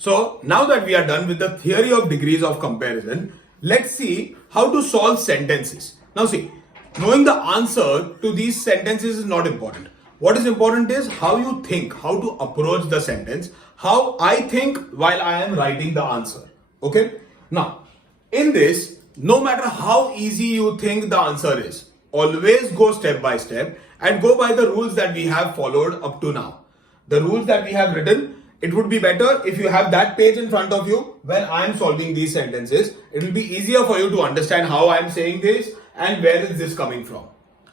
So now that we are done with the theory of degrees of comparison, let's see how to solve sentences. Now see, knowing the answer to these sentences is not important. What is important is how you think, how to approach the sentence, how I think while I am writing the answer. Okay? Now, in this, no matter how easy you think the answer is, always go step by step and go by the rules that we have followed up to now. The rules that we have written, it would be better if you have that page in front of you when I am solving these sentences. It will be easier for you to understand how I am saying this and where is this coming from.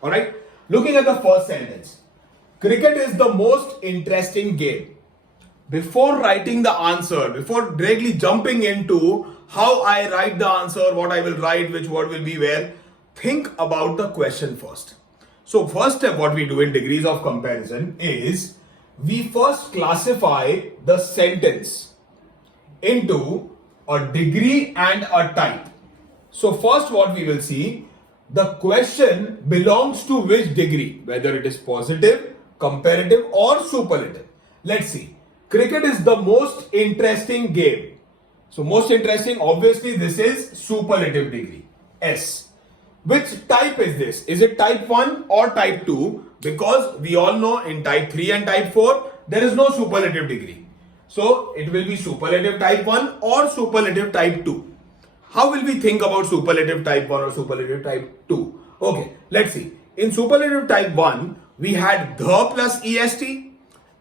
Alright? Looking at the first sentence. Cricket is the most interesting game. Before writing the answer, before directly jumping into how I write the answer, what I will write, which word will be where, think about the question first. So first step what we do in degrees of comparison is we first classify the sentence into a degree and a type. So first what we will see, the question belongs to which degree, whether it is positive, comparative or superlative. Let's see. Cricket is the most interesting game. So most interesting, obviously this is superlative degree, S. Which type is this? Is it type 1 or type 2? Because we all know in type 3 and type 4, there is no superlative degree. So it will be superlative type 1 or superlative type 2. How will we think about superlative type 1 or superlative type 2? Okay, let's see. In superlative type 1, we had the plus est.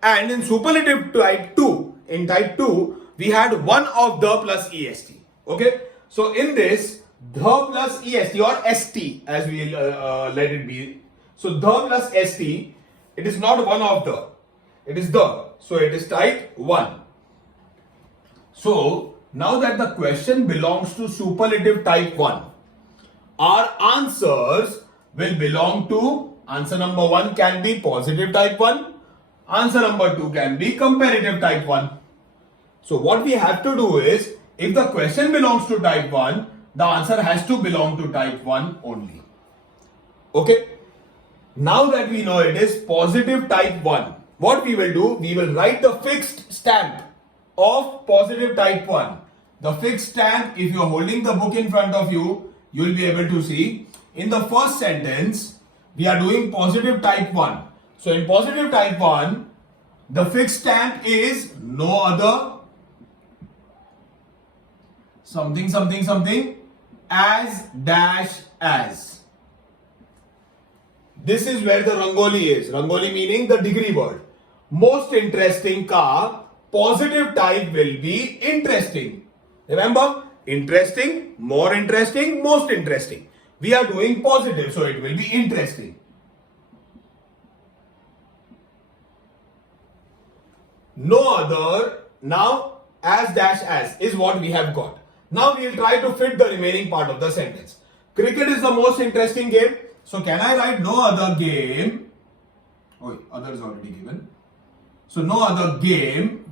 And in superlative type 2, in type 2, we had one of the plus est. Okay, so in this, the plus est or st as we let it be. So the plus st, it is not one of the, it is the. So it is type 1. So now that the question belongs to superlative type 1, our answers will belong to, answer number 1 can be positive type 1. Answer number 2 can be comparative type 1. So what we have to do is, if the question belongs to type 1, the answer has to belong to type 1 only. Okay. Now that we know it is positive type 1, what we will do, we will write the fixed stamp of positive type 1. The fixed stamp, if you are holding the book in front of you, you will be able to see. In the first sentence, we are doing positive type 1. So in positive type 1, the fixed stamp is no other something something something as dash as. This is where the Rangoli is. Rangoli meaning the degree word. Most interesting ka positive type will be interesting. Remember, interesting, more interesting, most interesting. We are doing positive, so it will be interesting. No other, now as dash as is what we have got. Now we will try to fit the remaining part of the sentence. Cricket is the most interesting game. So can I write no other game? Oh, other is already given. So no other game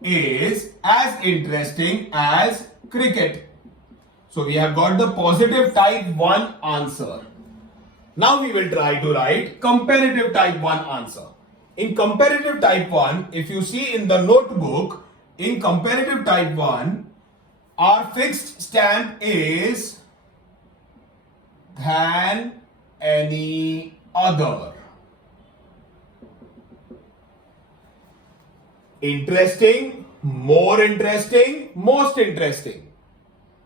is as interesting as cricket. So we have got the positive type 1 answer. Now we will try to write comparative type 1 answer. In comparative type 1, if you see in the notebook, in comparative type 1, our fixed stamp is than any other. Interesting, more interesting, most interesting.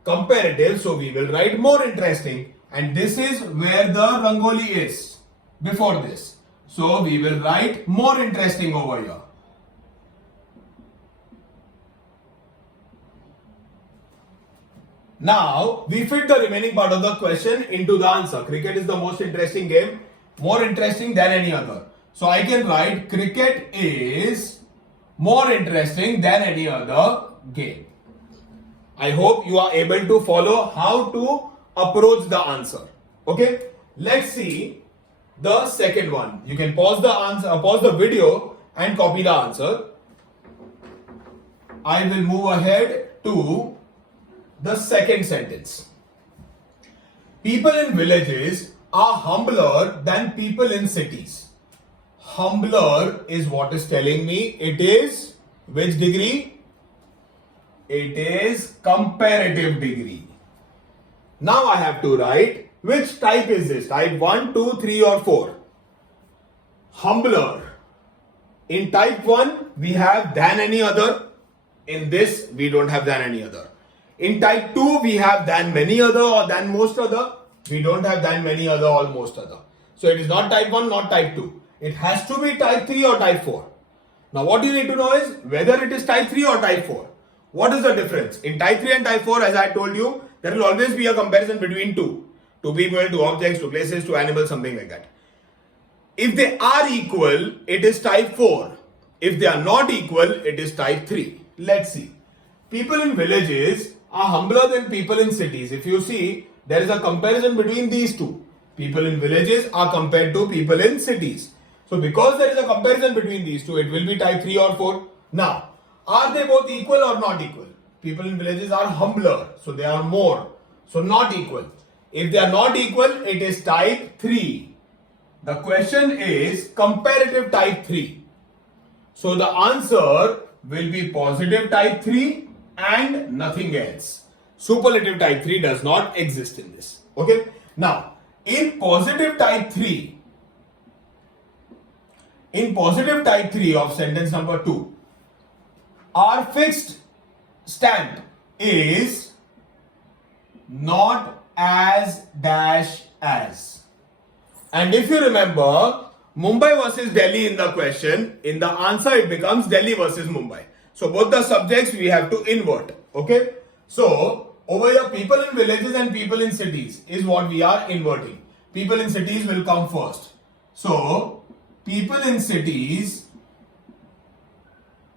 Comparative, so we will write more interesting. And this is where the Rangoli is before this. So we will write more interesting over here. Now we fit the remaining part of the question into the answer. Cricket is the most interesting game, more interesting than any other. So I can write cricket is more interesting than any other game. I hope you are able to follow how to approach the answer. Okay, let's see the second one. You can pause the answer, pause the video and copy the answer. I will move ahead to the second sentence. People in villages are humbler than people in cities. Humbler is what is telling me it is which degree? It is comparative degree. Now I have to write which type is this? Type 1, 2, 3 or 4? Humbler. In type 1, we have than any other. In this, we don't have than any other. In type 2, we have than many other or than most other. We don't have than many other or most other. So it is not type 1, not type 2. It has to be type 3 or type 4. Now what you need to know is whether it is type 3 or type 4. What is the difference? In type 3 and type 4, as I told you, there will always be a comparison between two. To people, to objects, to places, to animals, something like that. If they are equal, it is type 4. If they are not equal, it is type 3. Let's see. People in villages are humbler than people in cities. If you see, there is a comparison between these two. People in villages are compared to people in cities. So because there is a comparison between these two, it will be type 3 or 4. Now, are they both equal or not equal? People in villages are humbler, so they are more. So not equal. If they are not equal, it is type 3. The question is comparative type 3. So the answer will be positive type 3 and nothing else. Superlative type 3 does not exist in this. Okay. Now, in positive type 3 of sentence number 2, our fixed stamp is not as dash as. And if you remember, Mumbai versus Delhi in the question, in the answer it becomes Delhi versus Mumbai. So both the subjects we have to invert. Okay. So over here, people in villages and people in cities is what we are inverting. People in cities will come first. So people in cities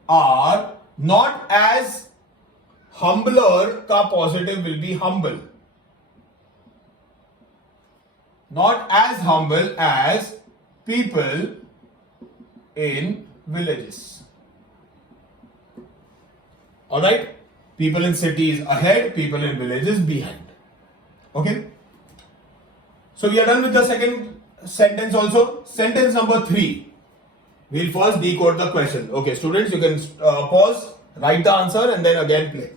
are not as humbler, ka positive will be humble. Not as humble as people in villages. Alright? People in cities ahead, people in villages behind. Okay? So we are done with the second sentence also. Sentence number 3. We'll first decode the question. Okay, students, you can pause, write the answer and then again play.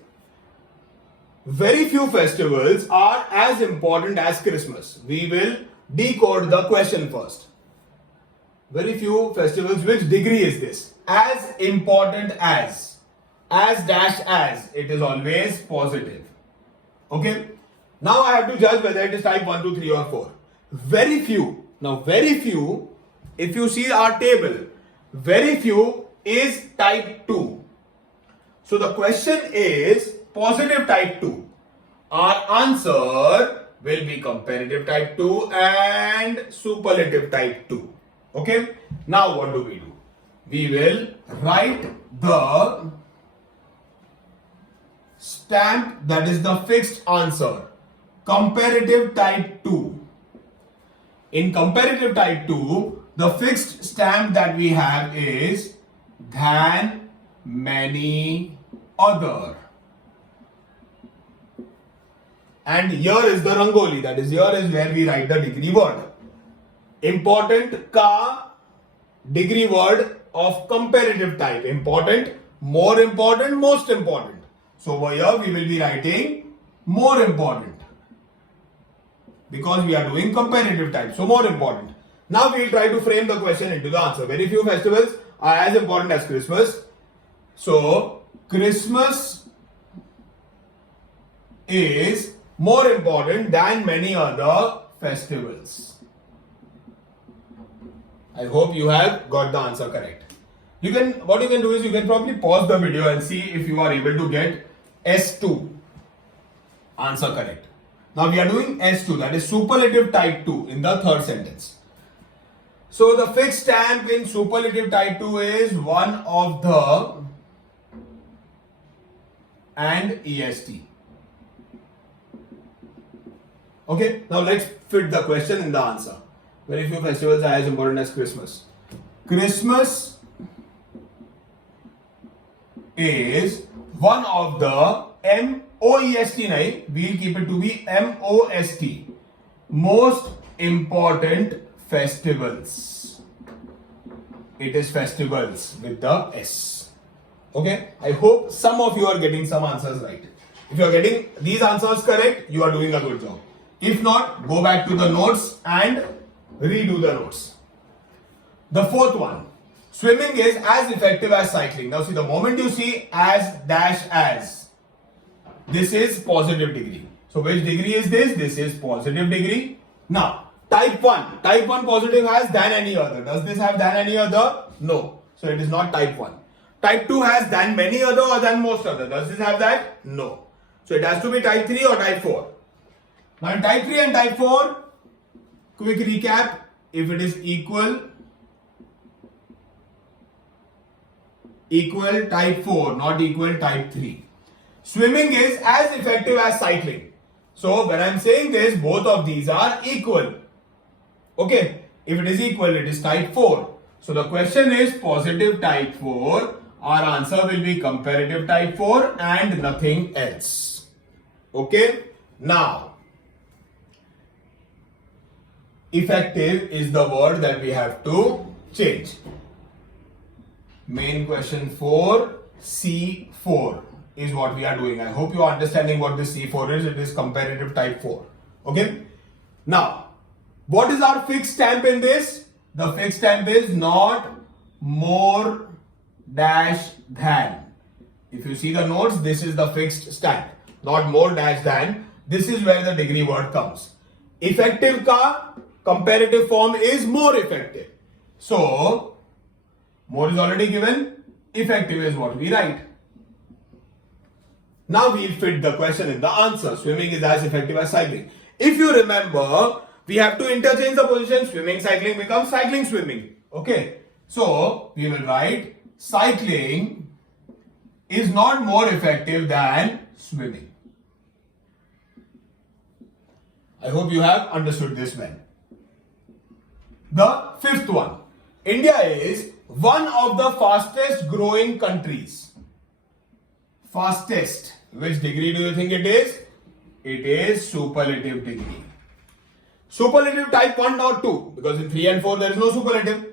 Very few festivals are as important as Christmas. We will decode the question first. Very few festivals, which degree is this? As important as dash as, it is always positive. Okay. Now I have to judge whether it is type 1, 2, 3 or 4. Very few. Now very few, if you see our table, very few is type 2. So the question is positive type 2. Our answer will be comparative type 2 and superlative type 2. Okay. Now what do? We will write the stamp that is the fixed answer. Comparative type 2. In comparative type 2, the fixed stamp that we have is than many other. And here is the rangoli, that is, here is where we write the degree word. Important ka degree word of comparative type. Important, more important, most important. So over here we will be writing more important, because we are doing comparative type. So more important. Now we will try to frame the question into the answer. Very few festivals are as important as Christmas. So Christmas is more important than many other festivals. I hope you have got the answer correct. What you can do is you can probably pause the video and see if you are able to get S2 answer correct. Now we are doing S2, that is superlative type 2 in the third sentence. So the fixed stamp in superlative type 2 is one of the and EST. Okay, now let's fit the question in the answer. Very few festivals are as important as Christmas. Christmas is one of the MOEST, we'll keep it to be MOST, most important festivals. It is festivals with the S. Okay, I hope some of you are getting some answers right. If you are getting these answers correct, you are doing a good job. If not, go back to the notes and redo the notes. The fourth one, swimming is as effective as cycling. Now see, the moment you see as dash as, this is positive degree. So which degree is this? This is positive degree. Now, type 1. Type 1 positive has than any other. Does this have than any other? No. So it is not type 1. Type 2 has than many other or than most other. Does this have that? No. So it has to be type 3 or type 4. Now in type 3 and type 4, quick recap. If it is equal type 4, not equal type 3. Swimming is as effective as cycling. So when I am saying this, both of these are equal. Okay, if it is equal, it is type 4. So the question is positive type 4. Our answer will be comparative type 4 and nothing else. Okay, now effective is the word that we have to change. Main question 4, C4 is what we are doing. I hope you are understanding what this C4 is. It is comparative type 4. Okay. Now, what is our fixed stamp in this? The fixed stamp is not more dash than. If you see the notes, this is the fixed stamp. Not more dash than. This is where the degree word comes. Effective ka comparative form is more effective. So, more is already given. Effective is what we write. Now we'll fit the question in the answer. Swimming is as effective as cycling. If you remember, we have to interchange the position. Swimming, cycling becomes cycling, swimming. Okay. So, we will write cycling is not more effective than swimming. I hope you have understood this well. The fifth one. India is one of the fastest growing countries. Fastest. Which degree do you think it is? It is superlative degree. Superlative type 1 or 2, because in 3 and 4 there is no superlative.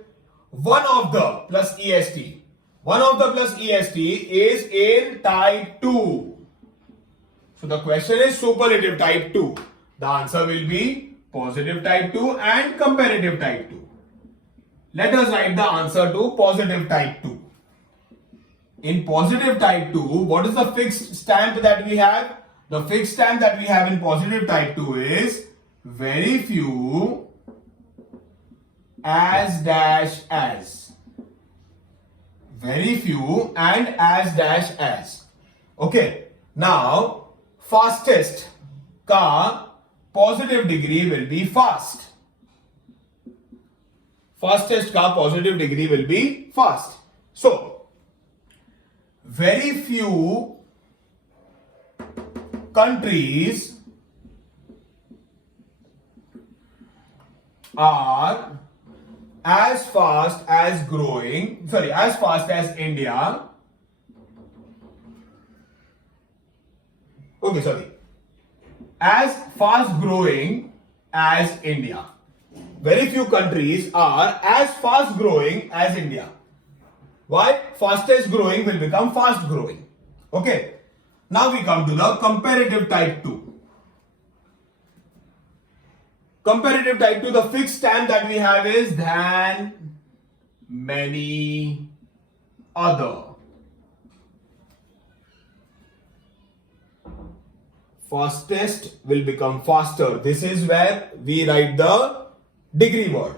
One of the plus est. One of the plus est is in type 2. So the question is superlative type 2. The answer will be positive type 2 and comparative type 2. Let us write the answer to positive type 2. In positive type 2, what is the fixed stamp that we have? The fixed stamp that we have in positive type 2 is very few as dash as. Very few and as dash as. Okay. Now, fastest ka positive degree will be fast. Fastest ka positive degree will be fast. So, very few countries are as fast as India. As fast growing as India. Very few countries are as fast growing as India. Why? Fastest growing will become fast growing. Okay. Now we come to the comparative type 2. Comparative type 2, the fixed stamp that we have is than many other. Fastest will become faster. This is where we write the degree word.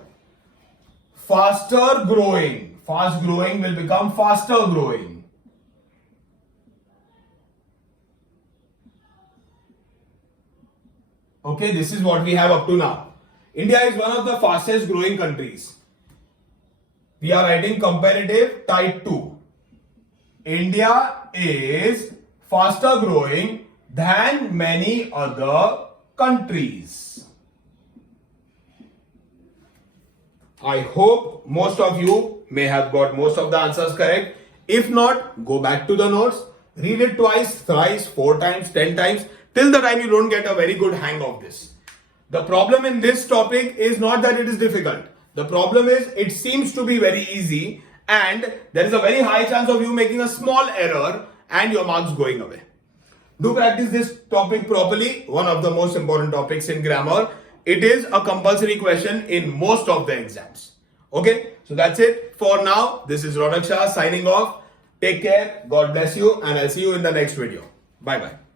Faster growing. Fast growing will become faster growing. Okay, this is what we have up to now. India is one of the fastest growing countries. We are writing comparative type 2. India is faster growing than many other countries. I hope most of you may have got most of the answers correct. If not, go back to the notes, read it twice, thrice, 4 times, 10 times, till the time you don't get a very good hang of this. The problem in this topic is not that it is difficult. The problem is it seems to be very easy and there is a very high chance of you making a small error and your marks going away. Do practice this topic properly. One of the most important topics in grammar. It is a compulsory question in most of the exams. Okay, so that's it for now. This is Ronak Shah signing off. Take care. God bless you, and I'll see you in the next video. Bye bye.